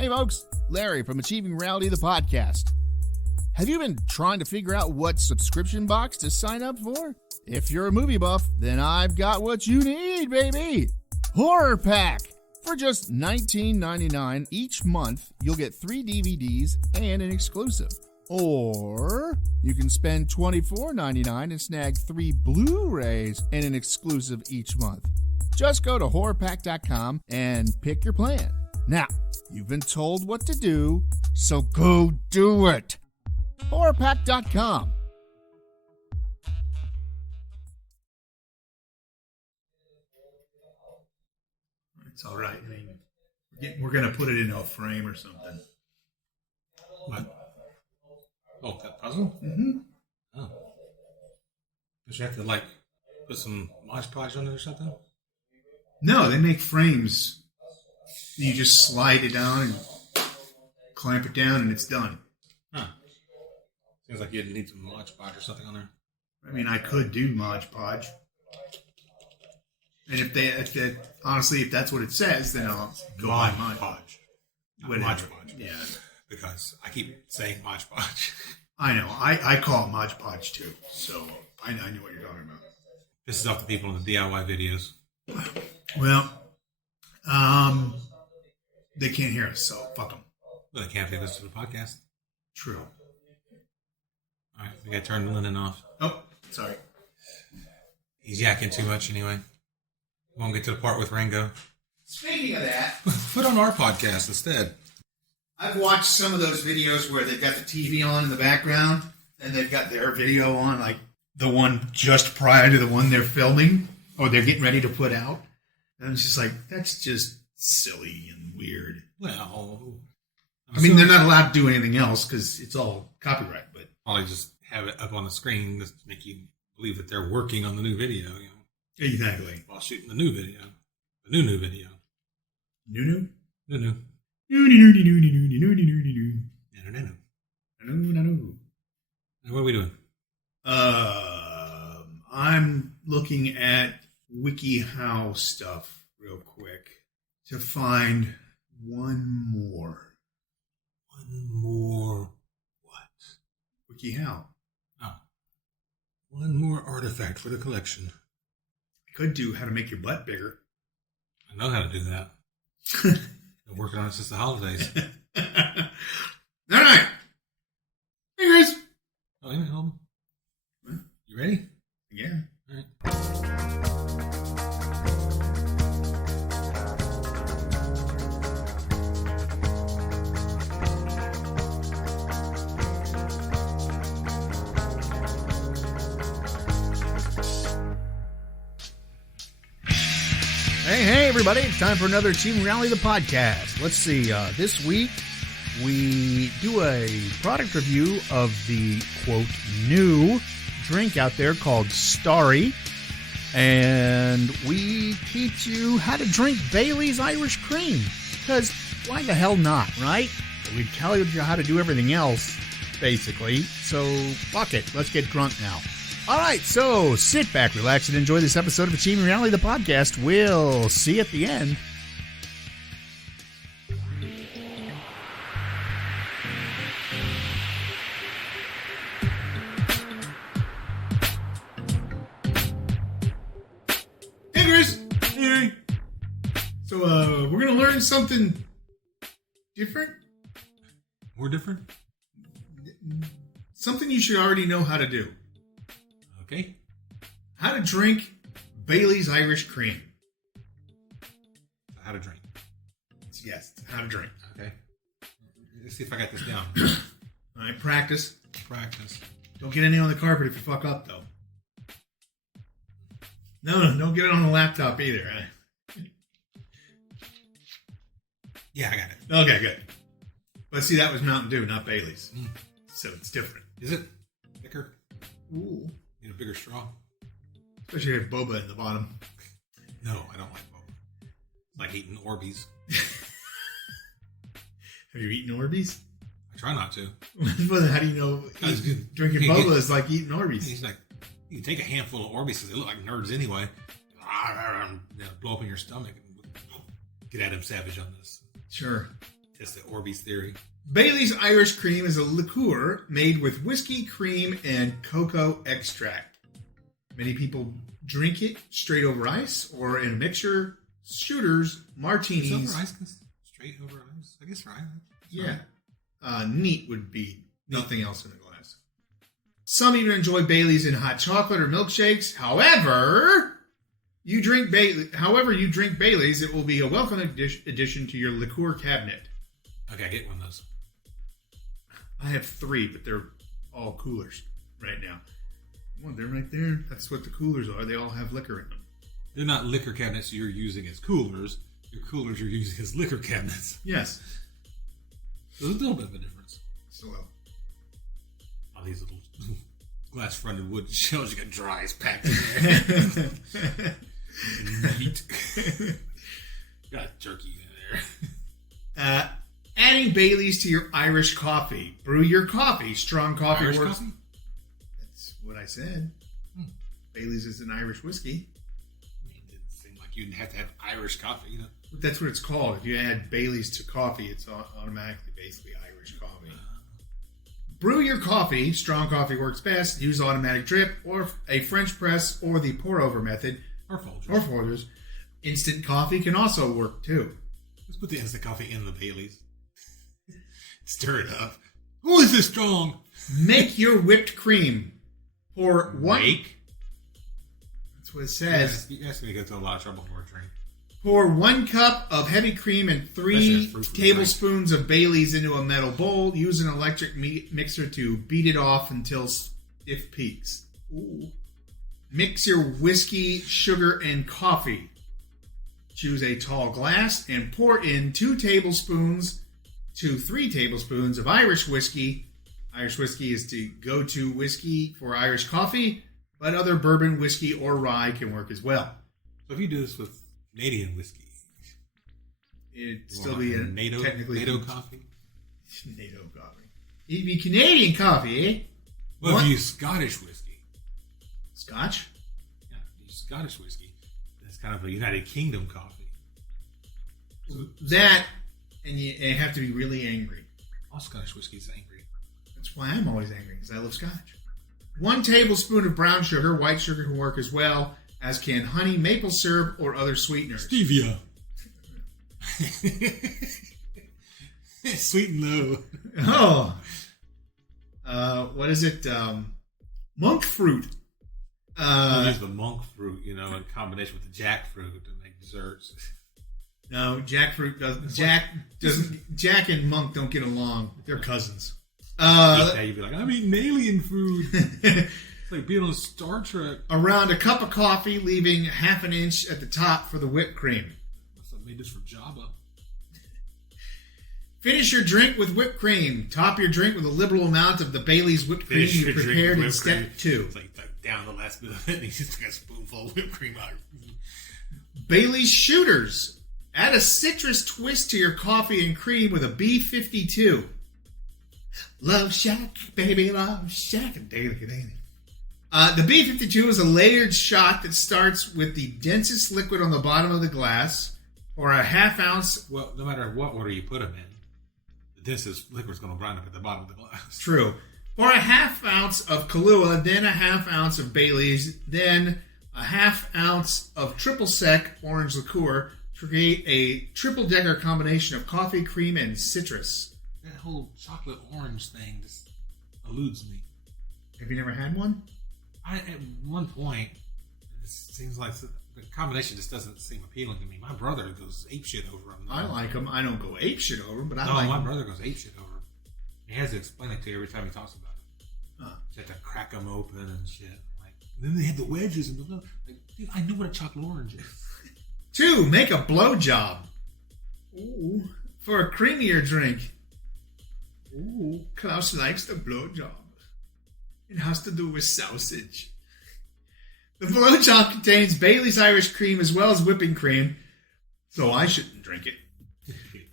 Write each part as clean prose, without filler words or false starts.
Hey folks, Larry from Achieving Reality, the podcast. Have you been trying to figure out what subscription box to sign up for? If you're a movie buff, then I've got what you need, baby! Horror Pack! For just $19.99 each month, you'll get 3 DVDs and an exclusive. Or you can spend $24.99 and snag 3 Blu-rays and an exclusive each month. Just go to horrorpack.com and pick your plan. Now, you've been told what to do, so go do it. horrorpack.com. It's all right. I mean, we're going to put it into a frame or something. What? Oh, that puzzle? Mm-hmm. Oh. Does you have to, like, put some Mod Podge on it or something? No, they make frames. You just slide it down and clamp it down and it's done. Huh. Seems like you'd need some Mod Podge or something on there. I mean, I could do Mod Podge. And if honestly, if that's what it says, then I'll go buy Mod Podge. Mod Podge. Yeah. Because I keep saying Mod Podge. I know. I call it Mod Podge too. So I know what you're talking about. This is off the people in the DIY videos. Well, they can't hear us, so fuck them. Well, they can't if they listen to the podcast. True. All right, we got to turn the linen off. Oh, sorry. He's yakking too much anyway. We won't get to the part with Ringo. Speaking of that, put on our podcast instead. I've watched some of those videos where they've got the TV on in the background and they've got their video on, like the one just prior to the one they're filming or they're getting ready to put out. And it's just like, that's just silly and weird. Well, I mean, they're not allowed to do anything else because it's all copyright, but probably just have it up on the screen just to make you believe that they're working on the new video, you know. Exactly. While shooting the new video. The new video. New? New. And what are we doing? I'm looking at WikiHow stuff real quick to find one more. One more what? WikiHow. Oh. One more artifact for the collection. I could do how to make your butt bigger. I know how to do that. Been working on it since the holidays. All right. Hey, Chris. Oh, you home? You ready? Yeah. All right. Hey, everybody. It's time for another Achieving Reality, the podcast. Let's see. This week, we do a product review of the, quote, new drink out there called Starry. And we teach you how to drink Bailey's Irish Cream. Because why the hell not, right? We tell you how to do everything else, basically. So, fuck it. Let's get drunk now. All right, so sit back, relax, and enjoy this episode of Achieving Reality, the podcast. We'll see you at the end. Hey, Chris. Hey. So, we're going to learn something different. More different? Something you should already know how to do. Okay. How to drink Bailey's Irish Cream. How to drink. Yes, how to drink. Okay. Let's see if I got this down. All right, practice. Practice. Don't get any on the carpet if you fuck up, though. No, don't get it on the laptop either. Huh? Yeah, I got it. Okay, good. But see, that was Mountain Dew, not Bailey's. So it's different. Is it thicker? Ooh. Need a bigger straw? Especially if boba in the bottom. No, I don't like boba. It's like eating Orbeez. Have you eaten Orbeez? I try not to. Well, how do you know drinking boba is like eating Orbeez? He's like, you can take a handful of Orbeez because they look like nerds anyway. Blow up in your stomach and get at him savage on this. Sure. Just the Orbeez theory. Bailey's Irish Cream is a liqueur made with whiskey, cream, and cocoa extract. Many people drink it straight over ice or in a mixture, shooters, martinis. Is over ice? Straight over ice? I guess right. Yeah. Neat would be nothing else in the glass. Some even enjoy Bailey's in hot chocolate or milkshakes. However, you drink Bailey's, it will be a welcome addition to your liqueur cabinet. Okay, I get one of those. I have 3, but they're all coolers right now. Well, they're right there. That's what the coolers are. They all have liquor in them. They're not liquor cabinets you're using as coolers. Your coolers you're using as liquor cabinets. Yes. There's a little bit of a difference. Just a little. All these little glass-fronted wooden shells, you got dry ice packed in there. Meat. Got jerky in there. Adding Bailey's to your Irish coffee. Brew your coffee. Strong coffee Irish works. coffee? That's what I said. Bailey's is an Irish whiskey. It didn't seem like you'd have to have Irish coffee, you know? That's what it's called. If you add Bailey's to coffee, it's automatically basically Irish coffee. Brew your coffee. Strong coffee works best. Use automatic drip or a French press or the pour-over method. Or Folgers. Or Folgers. Instant coffee can also work too. Let's put the instant coffee in the Baileys. Stir it up. Oh, is this strong? Make your whipped cream. Pour one. Make? That's what it says. You asked me to go through a lot of trouble for a drink. Pour 1 cup of heavy cream and 3 tablespoons of Bailey's into a metal bowl. Use an electric mixer to beat it off until it peaks. Ooh. Mix your whiskey, sugar, and coffee. Choose a tall glass and pour in 2 tablespoons to 3 tablespoons of Irish whiskey. Irish whiskey is the go-to whiskey for Irish coffee, but other bourbon, whiskey, or rye can work as well. So if you do this with Canadian whiskey, it'd still be a technically NATO coffee. NATO coffee. It'd be Canadian coffee, eh? Well, if you use Scottish whiskey, Scotch. Yeah, if you use Scottish whiskey. That's kind of a United Kingdom coffee. And you have to be really angry. All Scottish whiskey is angry. That's why I'm always angry, because I love Scotch. 1 tablespoon of brown sugar. White sugar can work as well, as can honey, maple syrup, or other sweeteners. Stevia. Sweet and low. What is it? Monk fruit. Use the monk fruit, in combination with the jackfruit to make desserts. No, jackfruit doesn't. Jack and monk don't get along. They're cousins. You'd be like, I'm eating alien food. It's like being on Star Trek. Around a cup of coffee, leaving half an inch at the top for the whipped cream. I made this for Jabba. Finish your drink with whipped cream. Top your drink with a liberal amount of the Bailey's whipped cream you prepared in step 2. It's like down the last bit of it, and he just got a spoonful of whipped cream out. Bailey's Shooters. Add a citrus twist to your coffee and cream with a B52. Love Shack, baby, love Shack. Daily. The B52 is a layered shot that starts with the densest liquid on the bottom of the glass, or a half ounce. Well, no matter what order you put them in, the densest liquid is going to grind up at the bottom of the glass. True. Or a half ounce of Kahlua, then a half ounce of Bailey's, then a half ounce of triple sec orange liqueur to create a triple-decker combination of coffee, cream, and citrus. That whole chocolate orange thing just eludes me. Have you never had one? At one point, it seems like the combination just doesn't seem appealing to me. My brother goes apeshit over them. I like them. I don't go apeshit over them, but I like them. No, my brother goes apeshit over them. He has to explain it to you every time he talks about it. You have to crack them open and shit. And then they have the wedges and the dude, I know what a chocolate orange is. 2, make a blowjob. Ooh, for a creamier drink. Ooh, Klaus likes the blowjob. It has to do with sausage. The blowjob contains Bailey's Irish cream as well as whipping cream, so I shouldn't drink it.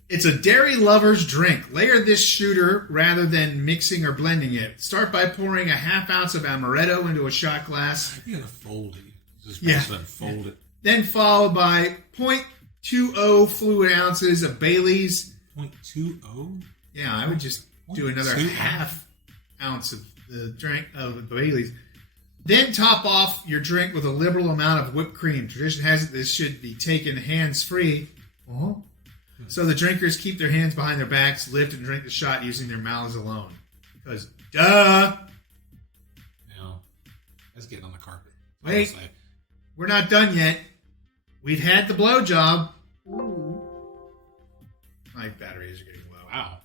It's a dairy lover's drink. Layer this shooter rather than mixing or blending it. Start by pouring a half ounce of amaretto into a shot glass. You gotta fold it. Fold it. Then followed by 0.20 fluid ounces of Bailey's. 0.20. Yeah, I would just do another 0.2 half ounce of the drink of Bailey's. Then top off your drink with a liberal amount of whipped cream. Tradition has it this should be taken hands-free. Oh. So the drinkers keep their hands behind their backs, lift and drink the shot using their mouths alone. Because, duh! No. That's getting on the carpet. Wait. We're not done yet. We've had the blowjob. My batteries are getting low. Wow.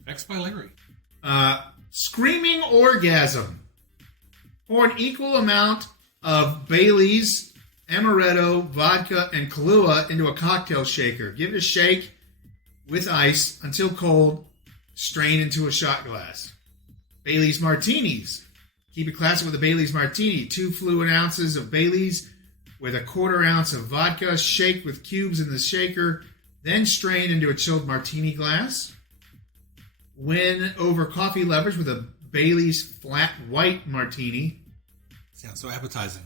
Effects by Larry. Screaming orgasm. Pour an equal amount of Bailey's, amaretto, vodka, and Kahlua into a cocktail shaker. Give it a shake with ice until cold. Strain into a shot glass. Bailey's martinis. Keep it classic with a Bailey's martini. 2 fluid ounces of Bailey's with a 1/4 ounce of vodka. Shake with cubes in the shaker. Then strain into a chilled martini glass. Win over coffee lovers with a Bailey's flat white martini. Sounds so appetizing.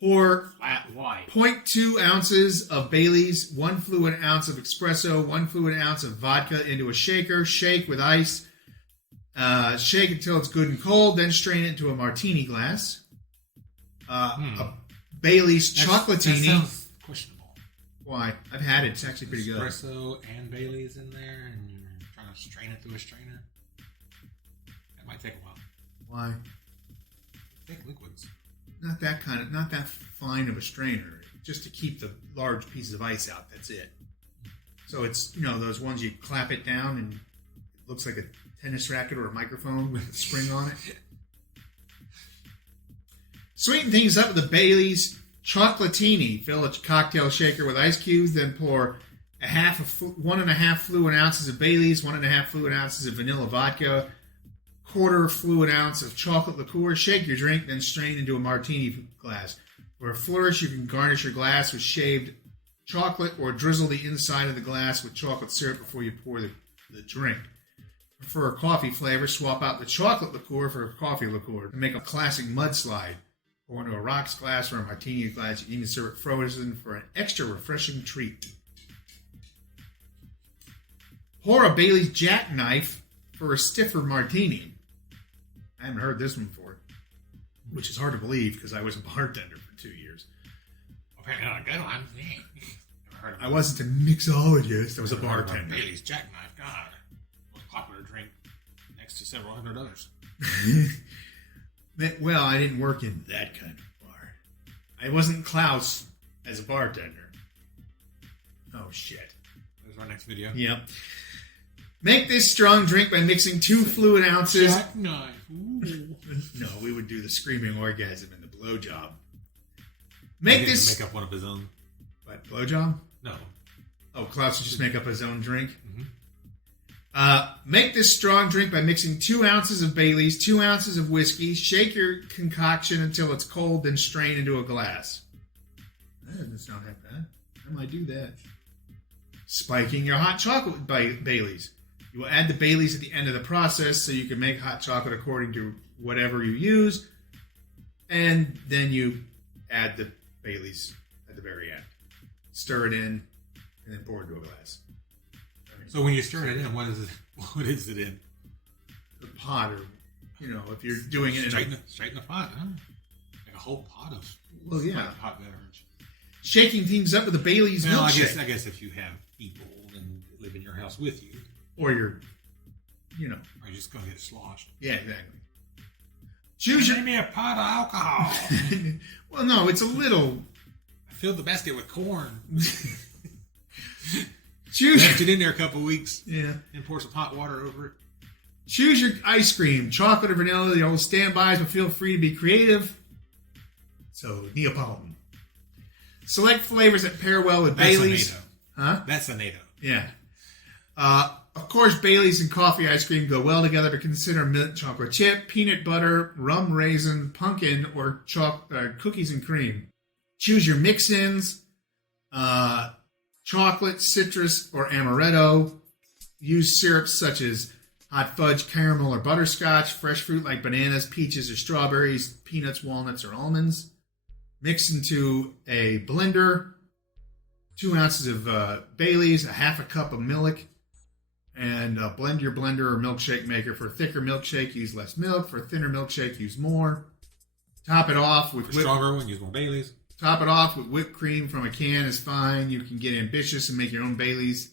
Pour Flat white. 0.2 ounces of Bailey's, 1 fluid ounce of espresso, 1 fluid ounce of vodka into a shaker. Shake with ice. Shake until it's good and cold. Then strain it into a martini glass. A Bailey's chocolatini. That sounds questionable. Why? I've had it. It's actually pretty good. Espresso and Bailey's in there, and you're trying to strain it through a strainer. That might take a while. Why? Thick liquids. Not that fine of a strainer. Just to keep the large pieces of ice out. That's it. So it's, those ones you clap it down and it looks like a tennis racket or a microphone with a spring on it. Sweeten things up with the Bailey's chocolatini. Fill a cocktail shaker with ice cubes, then pour 1.5 fluid ounces of Bailey's, 1.5 fluid ounces of vanilla vodka, 1/4 fluid ounce of chocolate liqueur. Shake your drink, then strain into a martini glass. For a flourish, you can garnish your glass with shaved chocolate or drizzle the inside of the glass with chocolate syrup before you pour the drink. For a coffee flavor, swap out the chocolate liqueur for a coffee liqueur to make a classic mudslide. Pour into a rocks glass or a martini glass. You can even serve it frozen for an extra refreshing treat. Pour a Bailey's jackknife for a stiffer martini. I haven't heard this one before, which is hard to believe because I was a bartender for 2 years. Apparently not a good one. Never heard of I wasn't a mixologist. I was a bartender. Bailey's jackknife. God. Most popular drink next to several hundred others. Well, I didn't work in that kind of bar. I wasn't Klaus as a bartender. Oh, shit. There's our next video. Yep. Make this strong drink by mixing 2 fluid ounces. Jackknife. Ooh. No, we would do the screaming orgasm and the blowjob. Make up one of his own. What, blowjob? No. Oh, Klaus would just make up his own drink? Mm-hmm. Make this strong drink by mixing 2 ounces of Bailey's, 2 ounces of whiskey. Shake your concoction until it's cold, then strain into a glass. That's not that bad. I might do that. Spiking your hot chocolate with Bailey's. You will add the Bailey's at the end of the process so you can make hot chocolate according to whatever you use. And then you add the Bailey's at the very end. Stir it in, and then pour it into a glass. So when you stir it in, what is it in? The pot, or if you're doing it straight in the pot, huh? Like a whole pot of hot beverage. Shaking things up with a Bailey's milkshake. I guess if you have people and live in your house with you, or you're, or you're just gonna get sloshed. Yeah, exactly. Give me a pot of alcohol. Well, no, it's a little. I filled the basket with corn. Left it in there a couple weeks. Yeah. And pour some hot water over it. Choose your ice cream, chocolate or vanilla. The old standbys, but feel free to be creative. So, Neapolitan. Select flavors that pair well with Bailey's. Huh? That's a NATO. Yeah. Of course, Bailey's and coffee ice cream go well together, but consider mint chocolate chip, peanut butter, rum raisin, pumpkin, or cookies and cream. Choose your mix-ins. Chocolate, citrus, or amaretto. Use syrups such as hot fudge, caramel, or butterscotch. Fresh fruit like bananas, peaches, or strawberries. Peanuts, walnuts, or almonds. Mix into a blender. 2 ounces of Bailey's, a half a cup of milk, And blend your blender or milkshake maker. For a thicker milkshake, use less milk. For a thinner milkshake, use more. Top it off with stronger one, use more Baileys. Top it off with whipped cream from a can is fine. You can get ambitious and make your own Baileys,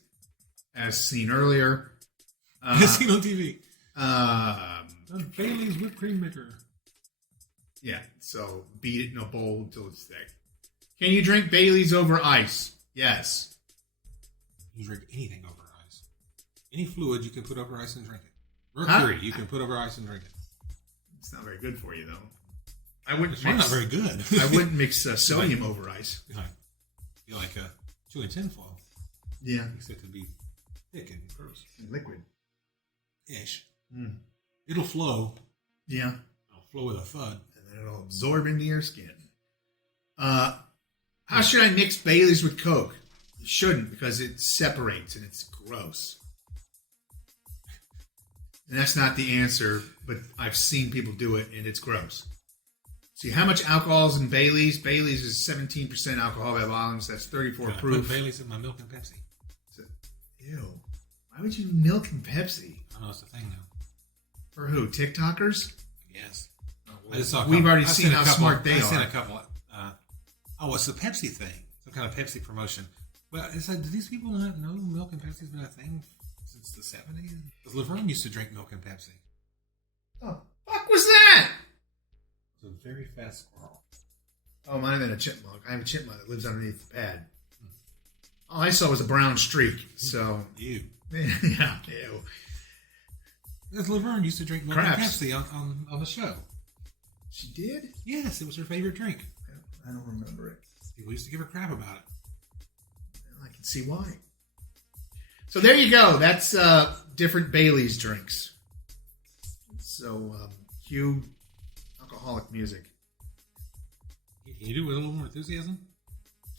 as seen earlier. As seen on TV. Baileys whipped cream maker. Yeah, so beat it in a bowl until it's thick. Can you drink Baileys over ice? Yes. You drink anything over ice. Any fluid you can put over ice and drink it. Mercury, you can put over ice and drink it. It's not very good for you, though. I wouldn't. It's not very good. I wouldn't mix sodium over ice. You're like a chewing tinfoil. Yeah. Except to be thick and gross. And liquid. Ish. It'll flow. Yeah. It'll flow with a thud. And then it'll absorb into your skin. How should I mix Baileys with Coke? You shouldn't, because it separates and it's gross. And that's not the answer, but I've seen people do it and it's gross. See, how much alcohol is in Baileys? Baileys is 17% alcohol by volume, so that's 34 proof. I put Baileys in my milk and Pepsi. Ew. Why would you milk and Pepsi? I know it's a thing now. For who? TikTokers? Yes. We've already seen how smart they are. I've seen a couple. It's the Pepsi thing. Some kind of Pepsi promotion. But it's like, do these people not know milk and Pepsi's been a thing since the 70s? Because Laverne used to drink milk and Pepsi. Oh, fuck was that? It's a very fast squirrel. Oh, might have been a chipmunk. I have a chipmunk that lives underneath the pad. All I saw was a brown streak, so... Ew. Yeah, ew. Because Laverne used to drink milk and Pepsi on the show. She did? Yes, it was her favorite drink. I don't remember it. People used to give her crap about it. Well, I can see why. So there you go. That's different Baileys drinks. So, cue alcoholic music. Can you do it with a little more enthusiasm?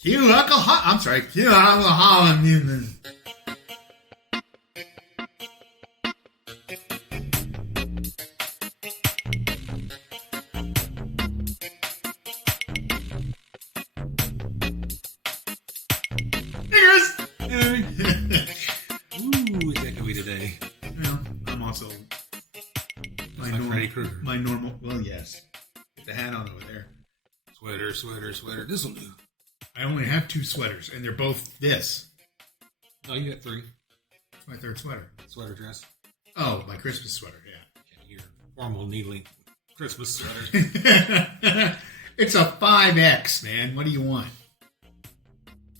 Cue alcohol. I'm sorry. Cue alcoholic music. Ooh, it's echoey today. Well, I'm also Freddy Krueger. My normal. Well, yes. Get the hat on over there. Sweater. This'll do. I only have 2 sweaters, and they're both this. No, you got 3. It's my 3rd sweater. Sweater dress. Oh, my Christmas sweater. Yeah. Your formal knee-length Christmas sweater. It's a 5X, man. What do you want?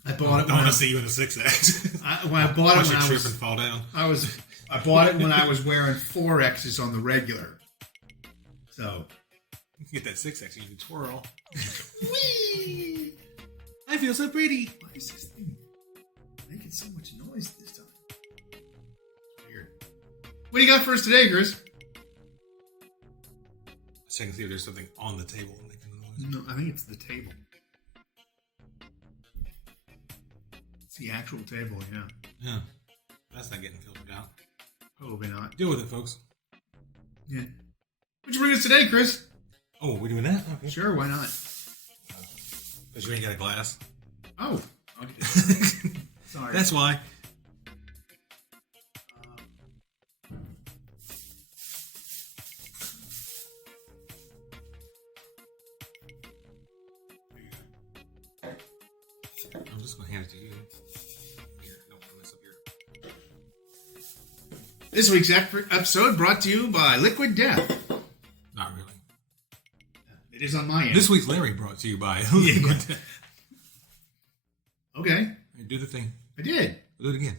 I bought it. I want to see you in a 6X. When I bought it, when I trip and fall down. I bought it when I was wearing 4Xs on the regular. So you can get that 6X and you can twirl. Whee! I feel so pretty. Why is this thing making so much noise this time? Weird. What do you got for us today, Chris? Check and see if there's something on the table making the noise. No, I think it's the table. It's the actual table, yeah. Yeah. That's not getting filtered out. Probably not. Deal with it, folks. Yeah. What'd you bring us today, Chris? Oh, we're doing that? Okay. Sure, why not? Because you ain't got a glass. Oh. Okay. Sorry. That's why. I'm just going to hand it to you. Here, don't put this up here. This week's episode brought to you by Liquid Death. Not really. It is on my end. This week's Larry brought to you by Yeah. Okay. Do the thing. I did. Do it again.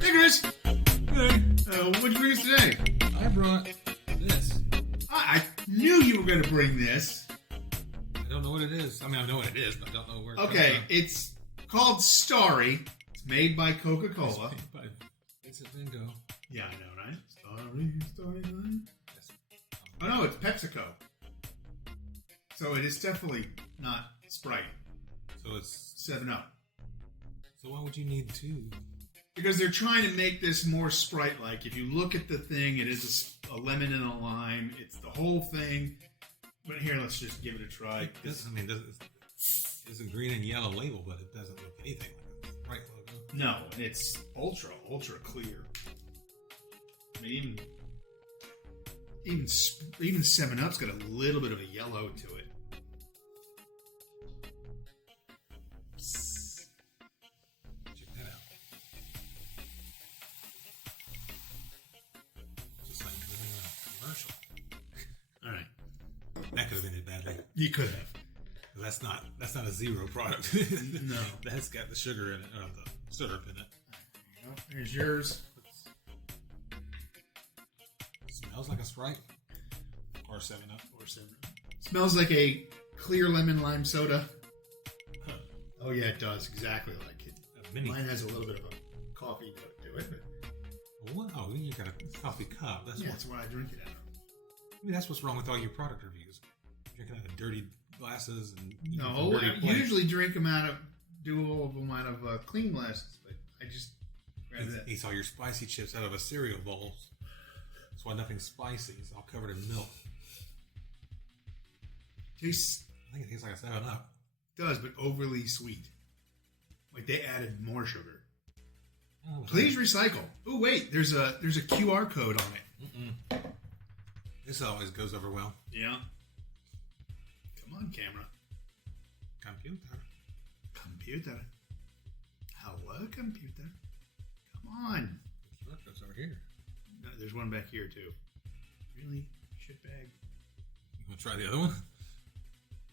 Hey, Chris. Hey. What'd you bring us today? I brought this. I knew you were going to bring this. I don't know what it is. I mean, I know what it is, but I don't know where it Okay, comes from. it's called Starry. It's made by Coca-Cola. It's a bingo. Yeah, I know, right? Starry. Oh, no, it's PepsiCo. So it is definitely not Sprite. So it's 7-Up. So why would you need 2? Because they're trying to make this more Sprite-like. If you look at the thing, it is a lemon and a lime. It's the whole thing. But here, let's just give it a try. It's a green and yellow label, but it doesn't look anything like a Sprite logo. No, it's ultra clear. I mean, even 7-Up's got a little bit of a yellow to it. Check that out. Just like living in a commercial. All right. That could have ended badly. You could have. That's not a zero product. No. That's got the sugar in it, or the syrup in it. Well, here's yours. Smells like a Sprite. Or 7-Up. Or 7-Up. Smells like a clear lemon lime soda. Huh. Oh, yeah, it does. Exactly like it. Mini. Mine has a little bit of a coffee note to it. But What? Oh, you got a coffee cup. that's what I drink it out of. I mean, that's what's wrong with all your product reviews. Drinking out of dirty glasses and No, I usually drink them do all of them out of clean glasses, but I just grab that. Eats all your spicy chips out of a cereal bowl. That's why nothing's spicy. It's all covered in milk. Tastes I think it tastes like a 7-Up. does, but overly sweet. Like they added more sugar. Oh, Please recycle. Oh wait, there's a QR code on it. This always goes over well. Yeah. Come on, camera. Computer. Hello, computer. Come on. The QR code's over here. No, there's one back here too. Really? Shitbag. You want to try the other one?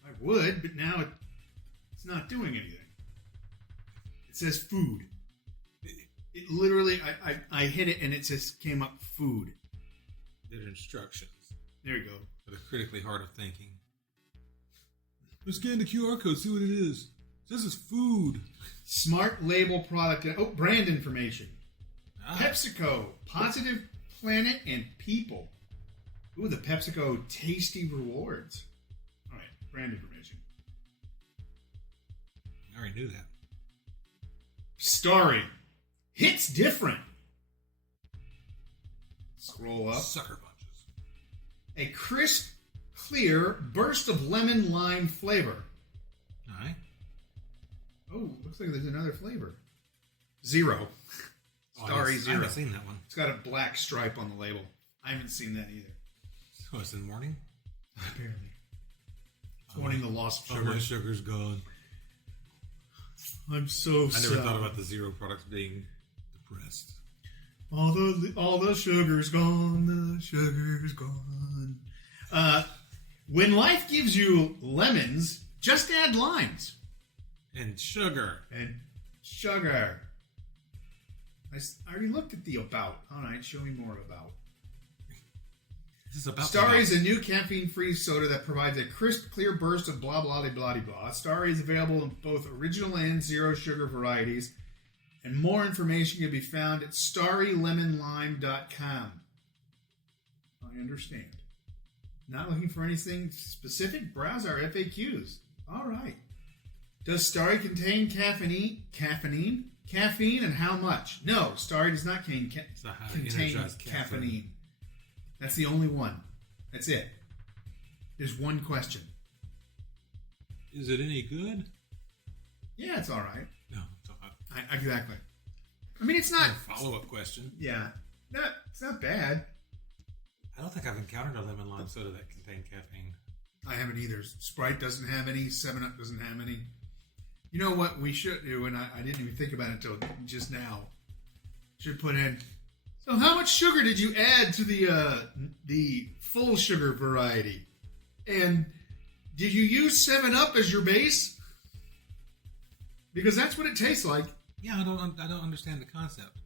I would, but now it's not doing anything. It says food. It literally, I hit it and it says came up food. There's instructions. There you go. For the critically hard of thinking. Let's scan the QR code, see what it is. It says it's food. Smart label product. Oh, brand information. PepsiCo, Positive Planet and People. Ooh, the PepsiCo Tasty Rewards. All right, brand information. I already knew that. Starry. Hits different. Scroll up. Sucker punches. A crisp, clear burst of lemon lime flavor. All right. Oh, looks like there's another flavor. Zero. Starry I Zero. haven't seen that one. It's got a black stripe on the label. I haven't seen that either. So it's in the morning? Apparently. It's warning the loss of Oh, sugar. my sugar's gone. I'm so I sad. never thought about the zero products being depressed. All the sugar's gone. The sugar's gone. When life gives you lemons, just add limes. And sugar. And sugar. I already looked at the about. All right, show me more about. This is about Starry is a new caffeine-free soda that provides a crisp, clear burst of blah, blah, blah, blah, blah. Starry is available in both original and zero sugar varieties. And more information can be found at starrylemonlime.com. I understand. Not looking for anything specific? Browse our FAQs. All right. Does Starry contain caffeine? Caffeine and how much? No, Starry does not contain energized caffeine. That's the only one. That's it. There's one question. Is it any good? Yeah, it's all right. No, it's all right. Exactly. I mean, it's not. Follow-up question. Yeah, it's not bad. I don't think I've encountered a lemon lime soda that contained caffeine. I haven't either. Sprite doesn't have any. 7-Up doesn't have any. You know what we should do, and I didn't even think about it until just now. Should put in. So, how much sugar did you add to the full sugar variety? And did you use 7-Up as your base? Because that's what it tastes like. Yeah, I don't understand the concept.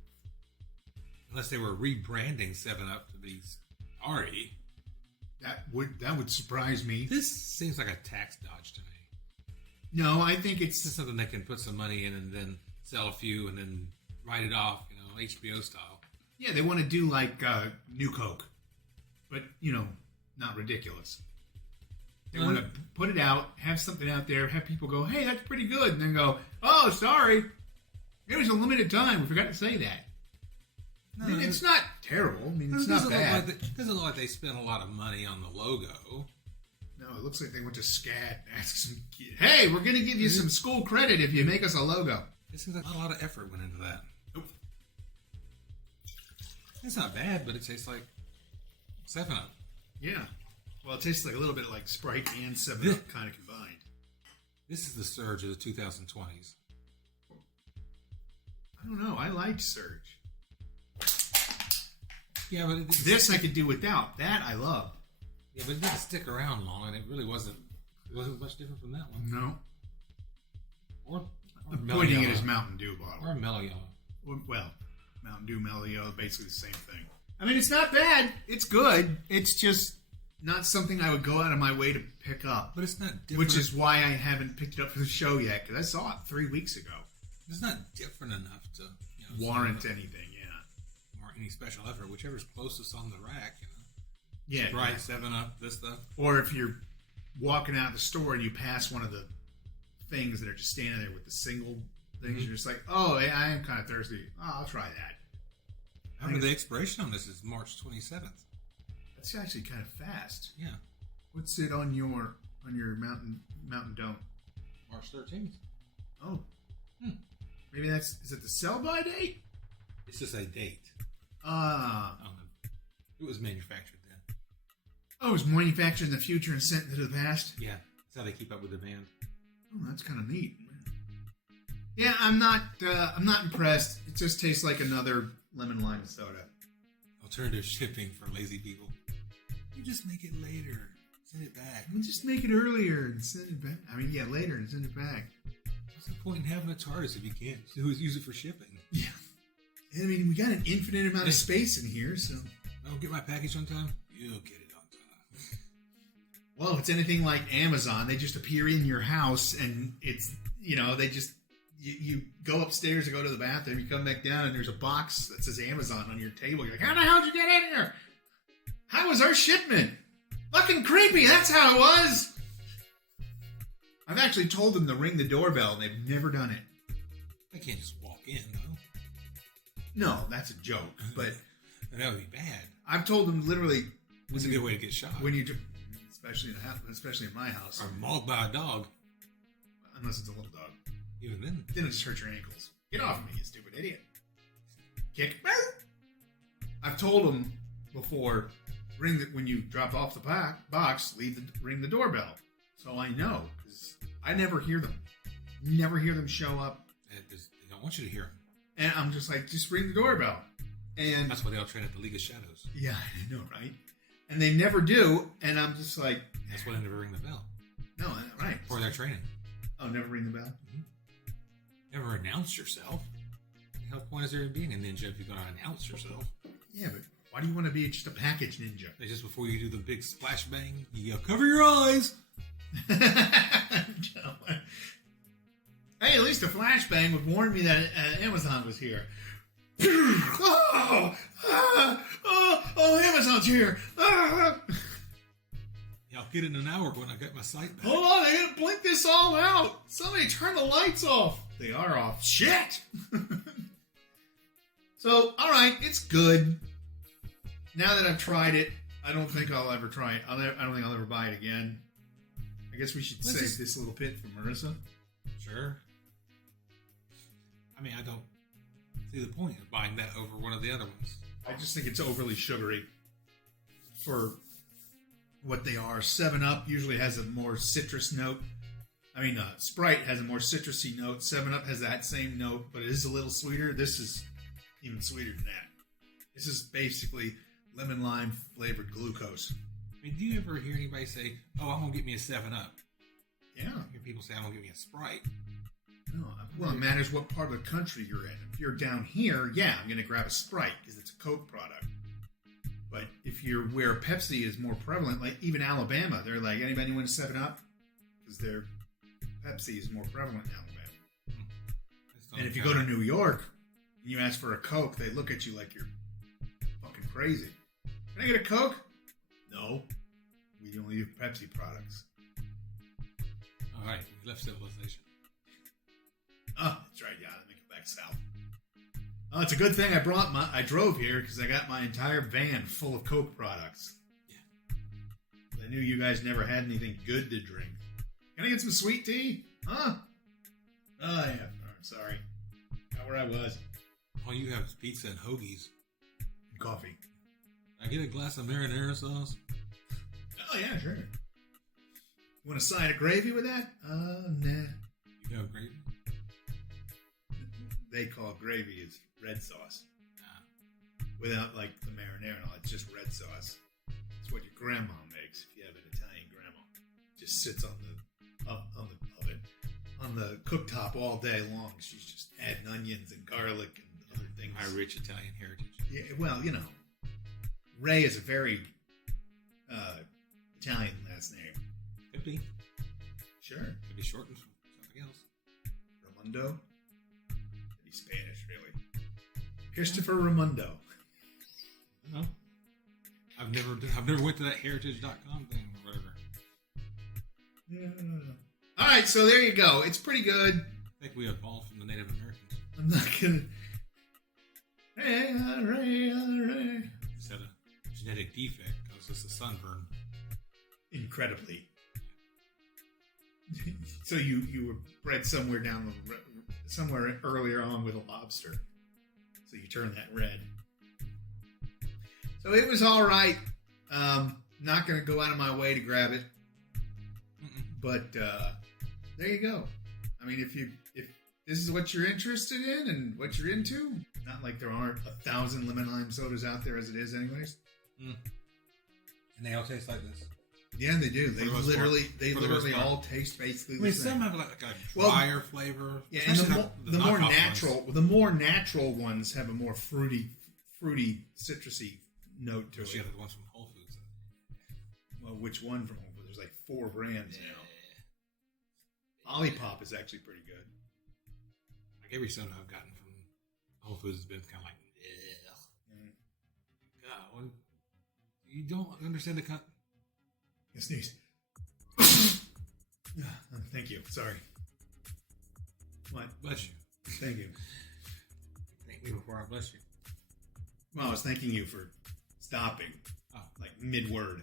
Unless they were rebranding 7-Up to be Starry. That would surprise me. This seems like a tax dodge to me. No, I think It's it's just something they can put some money in and then sell a few and then write it off, HBO style. yeah. They want to do like New Coke, but not ridiculous. They want to put it out, have something out there, have people go, "Hey, that's pretty good," and then go, "Oh, sorry." It was a limited time. We forgot to say that. No, I mean, it's not terrible. I mean, it's not bad. It doesn't look like they spent a lot of money on the logo. No, it looks like they went to SCAD and asked some kid, hey, we're going to give you some school credit if you make us a logo. It seems like a lot of effort went into that. Nope. It's not bad, but it tastes like 7-Up. Yeah. Well, it tastes like a little bit like Sprite and 7-Up kind of combined. This is the surge of the 2020s. I don't know. I liked Surge. Yeah, but this I could do without. That I love. Yeah, but it didn't stick around long, and it really wasn't. It wasn't much different from that one. No. Or I'm pointing at his Mountain Dew bottle. Or Mellow Yellow. Well, Mountain Dew, Mellow Yellow, basically the same thing. I mean, it's not bad. It's good. It's just not something I would go out of my way to pick up. But it's not different. Which is why I haven't picked it up for the show yet, because I saw it 3 weeks ago. It's not different enough to warrant anything, yeah. Warrant any special effort. Whichever's closest on the rack, Yeah. Sprite, 7-Up, this stuff. Or if you're walking out the store and you pass one of the things that are just standing there with the single things, you're just like, oh, I am kind of thirsty. Oh, I'll try that. The expiration on this is March 27th. That's actually kind of fast. Yeah. What's it on your Mountain Dome? March 13th. Oh. Maybe is it the sell-by date? It's just a date. I don't know. It was manufactured then. Oh, it was manufactured in the future and sent into the past? Yeah. That's how they keep up with demand. Oh, that's kind of neat. Yeah, I'm not impressed. It just tastes like another lemon lime soda. Alternative shipping for lazy people. You just make it later. Send it back. We'll just make it earlier and send it back. I mean, yeah, later and send it back. What's the point in having a TARDIS if you can't use it for shipping? Yeah. I mean, we got an infinite amount of space in here, so... I don't get my package on time? You'll get it on time. Well, if it's anything like Amazon, they just appear in your house, and it's, they just... You go upstairs to go to the bathroom, you come back down, and there's a box that says Amazon on your table. You're like, how the hell did you get in here? How was our shipment? Fucking creepy, that's how it was! I've actually told them to ring the doorbell, and they've never done it. They can't just walk in, though. No, that's a joke, but... that would be bad. I've told them literally... That's a good way to get shot. Especially in my house. Or mauled by a dog. Unless it's a little dog. Even then. Then it just hurts your ankles. Get off of me, you stupid idiot. Kick. I've told them before, when you drop off the box, ring the doorbell. So I know, because I never hear them. Never hear them show up. They don't want you to hear them. And I'm just like, just ring the doorbell. And that's why they all train at the League of Shadows. Yeah, I know, right? And they never do, and I'm just like... That's why they never ring the bell. No, right. For their training. Oh, never ring the bell? Mm-hmm. Never announce yourself. What the hell point is there in being a ninja if you're going to announce yourself? Yeah, but why do you want to be just a package ninja? Just before you do the big splash bang, you go, cover your eyes! Hey, at least a flashbang would warn me that Amazon was here. Amazon's here. Yeah, I'll get it in an hour when I get my sight back. Hold on, I gotta blink this all out. Somebody turn the lights off. They are off. Shit. So, alright, it's good. Now that I've tried it, I don't think I'll ever try it. I don't think I'll ever buy it again. I guess we should save this little bit for Marissa. Sure. I mean, I don't see the point of buying that over one of the other ones. I just think it's overly sugary for what they are. 7-Up usually has a more citrus note. I mean, Sprite has a more citrusy note. 7-Up has that same note, but it is a little sweeter. This is even sweeter than that. This is basically lemon lime flavored glucose. I mean, do you ever hear anybody say, "Oh, I'm gonna get me a 7-Up"? Yeah. I hear people say, "I'm gonna get me a Sprite." No, well, it matters what part of the country you're in. If you're down here, yeah, I'm going to grab a Sprite because it's a Coke product. But if you're where Pepsi is more prevalent, like even Alabama, they're like, anybody want a 7-Up? Because their Pepsi is more prevalent in Alabama. And if you go to New York and you ask for a Coke, they look at you like you're fucking crazy. Can I get a Coke? No. We only do Pepsi products. All right, we left civilization. Oh, that's right. Yeah, let me go back south. Oh, it's a good thing I drove here because I got my entire van full of Coke products. Yeah. I knew you guys never had anything good to drink. Can I get some sweet tea? Huh? Oh, yeah. Oh, sorry. Not where I was. All you have is pizza and hoagies. And coffee. I get a glass of marinara sauce. Oh, yeah, sure. You want a side of gravy with that? Nah. You have gravy? They call gravy is red sauce. Without, like, the marinara and all. It's just red sauce. It's what your grandma makes if you have an Italian grandma. Just sits on the oven, on the cooktop all day long. She's just adding onions and garlic and other things. My rich Italian heritage. Yeah, well, you know, Ray is a very Italian last name. Could be. Sure. Could be shortened from something else. Ramundo? Could be Spanish, really. Christopher Ramundo. No. I've never went to that heritage.com thing or whatever. Yeah. All right, so there you go. It's pretty good. I think we evolved from the Native Americans. I'm not gonna. Ray. Just had a genetic defect. That was just a sunburn. Incredibly. So you were bred somewhere somewhere earlier on with a lobster. So you turned that red. So it was all right. Not going to go out of my way to grab it. But there you go. I mean, if this is what you're interested in and what you're into, not like there aren't 1,000 lemon lime sodas out there as it is, anyways. Mm. And they all taste like this. Yeah, they do. They literally part. all taste basically I mean, the same. some have like a drier flavor. Yeah, and the more ones. natural ones have a more fruity, citrusy note to it. Yeah, the ones from Whole Foods. Well, which one from Whole Foods? There's like 4 brands now. Olipop is actually pretty good. Like every soda I've gotten from Whole Foods has been kind of like, God, well, you don't understand the Sneeze. Thank you. Sorry. What? Bless you. Thank you. Thank me before I bless you. Well, I was thanking you for stopping. Oh. Like mid-word.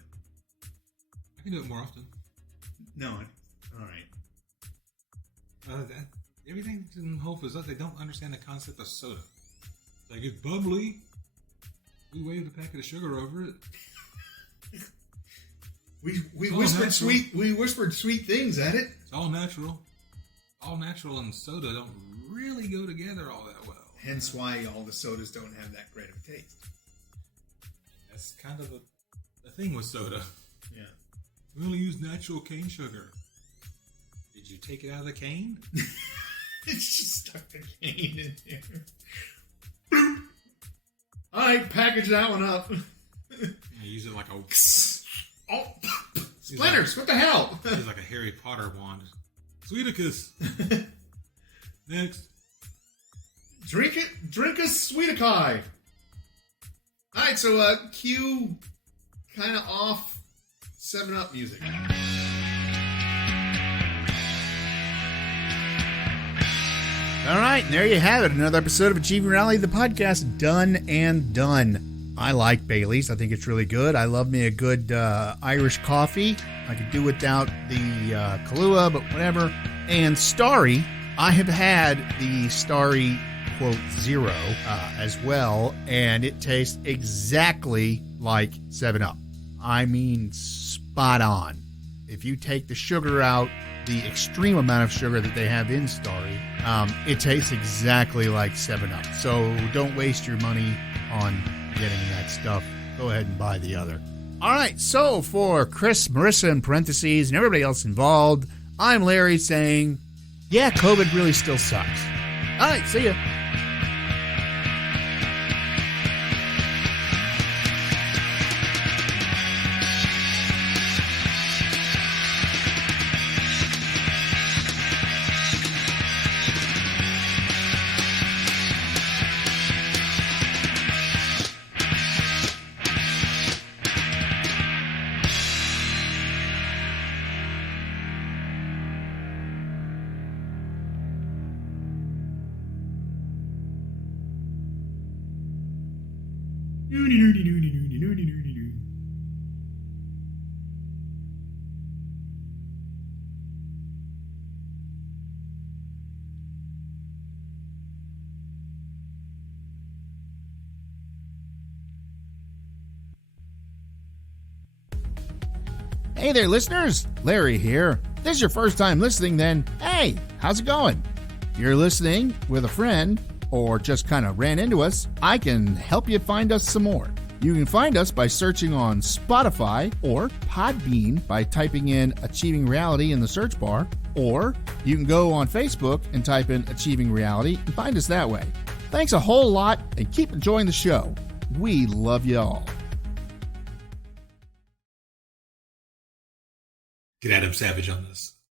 I can do it more often. No. All right. Everything in Whole Foods, they don't understand the concept of soda. It's like, it's bubbly. We waved a packet of sugar over it. We whispered sweet things at it. It's all natural. All natural and soda don't really go together all that well. Hence why all the sodas don't have that great of a taste. That's kind of the thing with soda. Yeah. We only use natural cane sugar. Did you take it out of the cane? It's just stuck the cane in there. All right, package that one up. Use it like a... Oh, splinters! What the hell? It's like a Harry Potter wand. Sweeticus. Next. Drink a Sweetikai. All right, so cue kind of off 7-Up music. All right, and there you have it. Another episode of Achieving Reality, the podcast, done and done. I like Bailey's. I think it's really good. I love me a good Irish coffee. I could do without the Kahlua, but whatever. And Starry, I have had the Starry, quote, Zero as well, and it tastes exactly like 7-Up. I mean, spot on. If you take the sugar out, the extreme amount of sugar that they have in Starry, it tastes exactly like 7-Up. So don't waste your money on getting that stuff. Go ahead and buy the other. All right, so for Chris, Marissa in parentheses, and everybody else involved, I'm Larry saying, yeah, COVID really still sucks. All right, see ya. Hey there, listeners. Larry here. If this is your first time listening, then hey, how's it going? If you're listening with a friend or just kind of ran into us, I can help you find us some more. You can find us by searching on Spotify or Podbean by typing in Achieving Reality in the search bar, or you can go on Facebook and type in Achieving Reality and find us that way. Thanks a whole lot and keep enjoying the show. We love you all. Get Adam Savage on this.